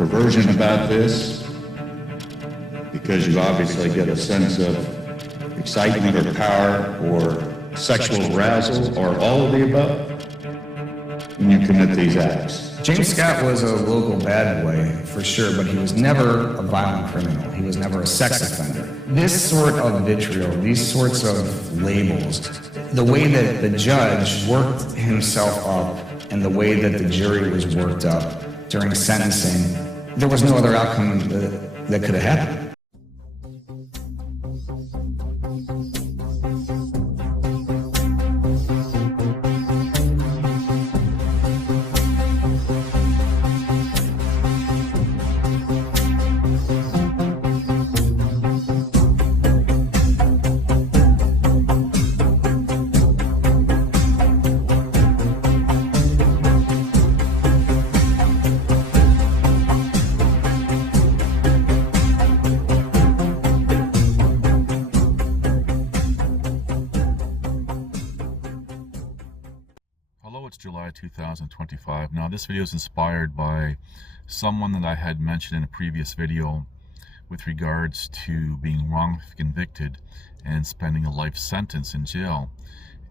perversion about this, because you obviously get a sense of excitement or power or sexual arousal or all of the above when you commit these acts. James Scott was a local bad boy, for sure, but he was never a violent criminal. He was never a sex offender. This sort of vitriol, these sorts of labels, the way that the judge worked himself up and the way that the jury was worked up during sentencing, there was no other outcome that could have happened. It's July 2025. Now this video is inspired by someone that I had mentioned in a previous video with regards to being wrongfully convicted and spending a life sentence in jail.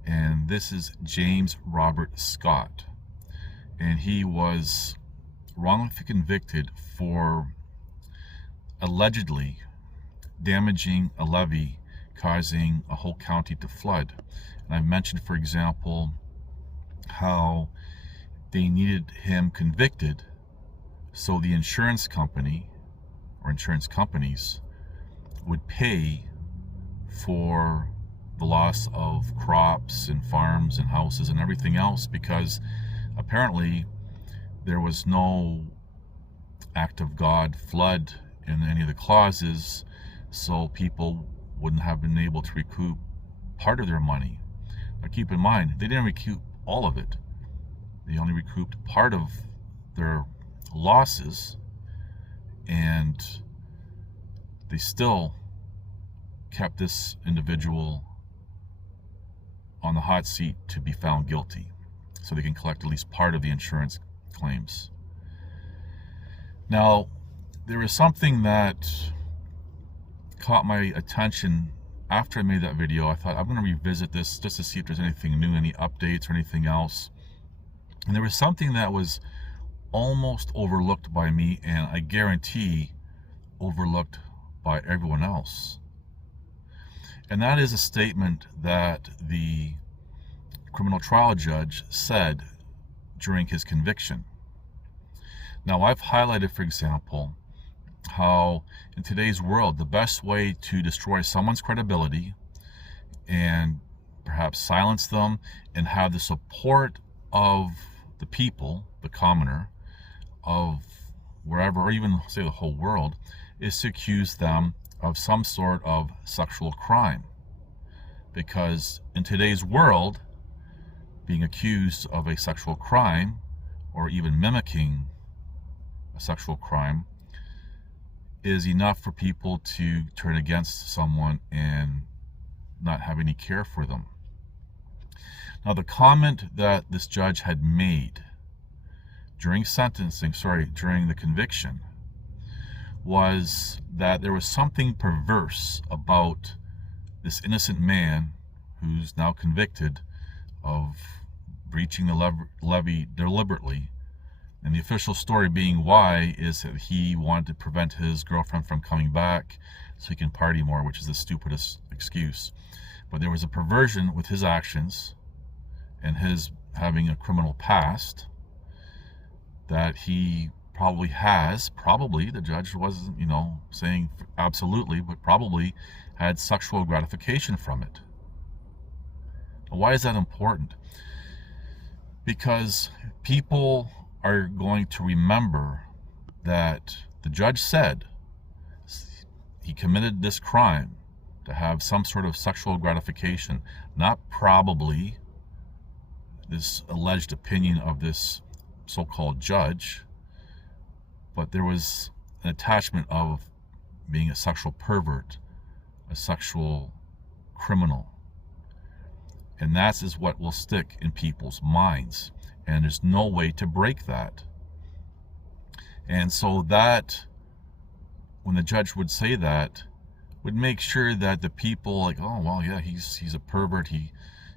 And this is James Robert Scott. And he was wrongfully convicted for allegedly damaging a levee, causing a whole county to flood. And I've mentioned, for example, how they needed him convicted so the insurance company or insurance companies would pay for the loss of crops and farms and houses and everything else, because apparently there was no act of God flood in any of the clauses, so people wouldn't have been able to recoup part of their money. Now keep in mind, they didn't recoup all of it. They only recouped part of their losses, and they still kept this individual on the hot seat to be found guilty, so they can collect at least part of the insurance claims. Now, there is something that caught my attention after I made that video. I thought I'm going to revisit this just to see if there's anything new, any updates or anything else. And there was something that was almost overlooked by me, and I guarantee overlooked by everyone else. And that is a statement that the criminal trial judge said during his conviction. Now, I've highlighted, for example, how in today's world the best way to destroy someone's credibility and perhaps silence them and have the support of the people, the commoner of wherever, or even say the whole world, is to accuse them of some sort of sexual crime. Because in today's world, being accused of a sexual crime or even mimicking a sexual crime is enough for people to turn against someone and not have any care for them. Now, the comment that this judge had made during during the conviction, was that there was something perverse about this innocent man who's now convicted of breaching the levee deliberately. And the official story being why is that he wanted to prevent his girlfriend from coming back so he can party more, which is the stupidest excuse. But there was a perversion with his actions and his having a criminal past that he probably has, the judge wasn't, saying absolutely, but probably had sexual gratification from it. Now, why is that important? Because people are going to remember that the judge said he committed this crime to have some sort of sexual gratification, not probably this alleged opinion of this so-called judge, but there was an attachment of being a sexual pervert, a sexual criminal. And that is what will stick in people's minds. And there's no way to break that. And so that, when the judge would say that, would make sure that the people like, oh, well, yeah, he's a pervert,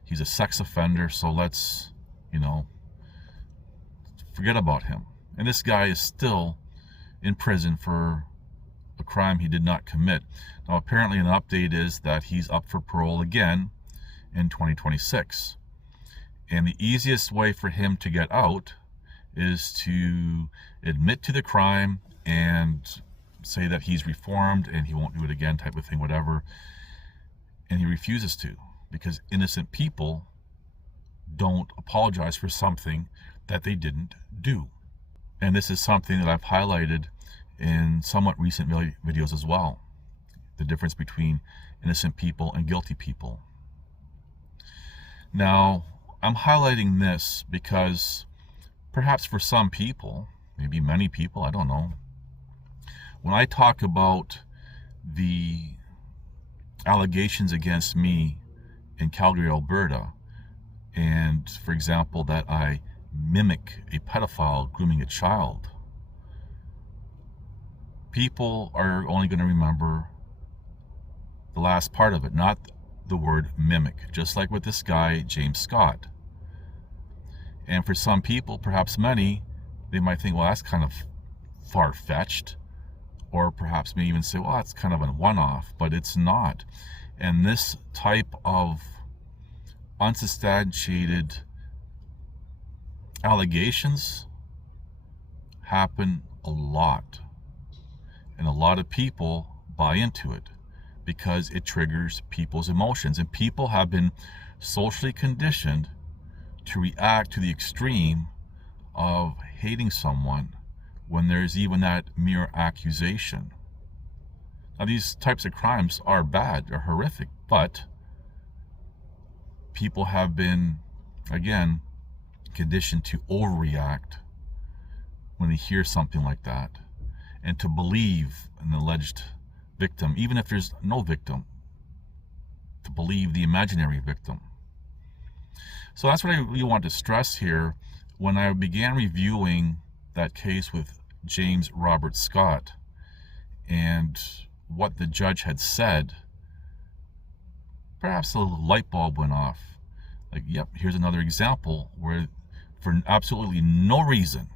he's a sex offender, so let's, forget about him. And this guy is still in prison for a crime he did not commit. Now, apparently an update is that he's up for parole again in 2026. And the easiest way for him to get out is to admit to the crime and say that he's reformed and he won't do it again, type of thing, whatever. And he refuses to, because innocent people don't apologize for something that they didn't do. And this is something that I've highlighted in somewhat recent videos as well. The difference between innocent people and guilty people. Now, I'm highlighting this because perhaps for some people, maybe many people, I don't know, when I talk about the allegations against me in Calgary, Alberta, and for example, that I mimic a pedophile grooming a child, people are only going to remember the last part of it, not the word mimic, just like with this guy, James Scott. And for some people, perhaps many, they might think, well, that's kind of far-fetched. Or perhaps may even say, well, that's kind of a one-off, but it's not. And this type of unsubstantiated allegations happen a lot. And a lot of people buy into it because it triggers people's emotions. And people have been socially conditioned to react to the extreme of hating someone when there's even that mere accusation. Now, these types of crimes are bad, are horrific, but people have been, again, conditioned to overreact when they hear something like that, and to believe an alleged victim, even if there's no victim, to believe the imaginary victim. So that's what I really want to stress here. When I began reviewing that case with James Robert Scott and what the judge had said, perhaps a light bulb went off. Like, yep, here's another example where for absolutely no reason,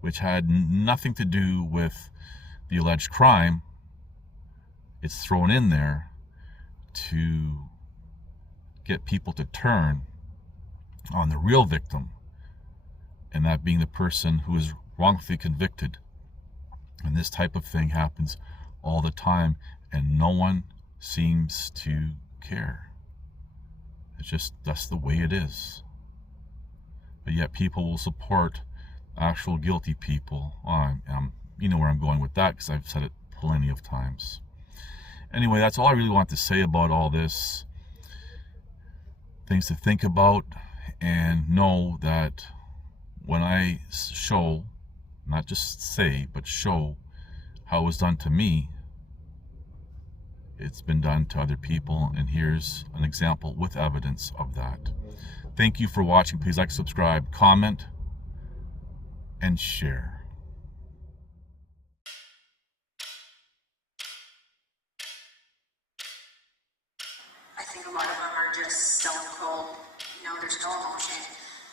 which had nothing to do with the alleged crime, it's thrown in there to get people to turn on the real victim, and that being the person who is wrongfully convicted. And this type of thing happens all the time, and no one seems to care. It's just, that's the way it is. But yet people will support actual guilty people. You know where I'm going with that, because I've said it plenty of times. Anyway, that's all I really want to say about all this. Things to think about, and know that when I show, not just say, but show how it was done to me, it's been done to other people, and here's an example with evidence of that. Thank you for watching. Please like, subscribe, comment, and share. I think a lot of them are just stone cold, there's no emotion,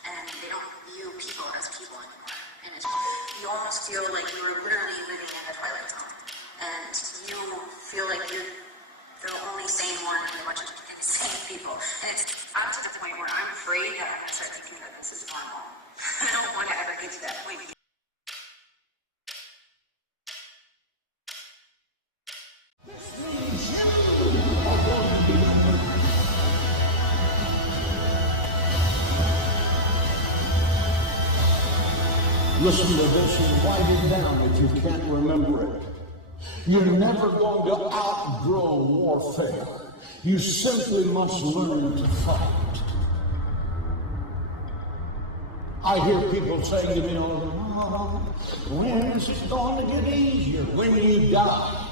and they don't view people as people anymore. And you almost feel like you were literally living in the Twilight Zone, and you feel like you're the only sane one in a bunch of insane people. And it's up to the point where I'm afraid that I'm going to start thinking that this is normal. I don't want to ever get to that point again. Listen to this and write it down if you can't remember it. You're never going to outgrow warfare. You simply must learn to fight. I hear people saying to me, when is it going to get easier? When you die.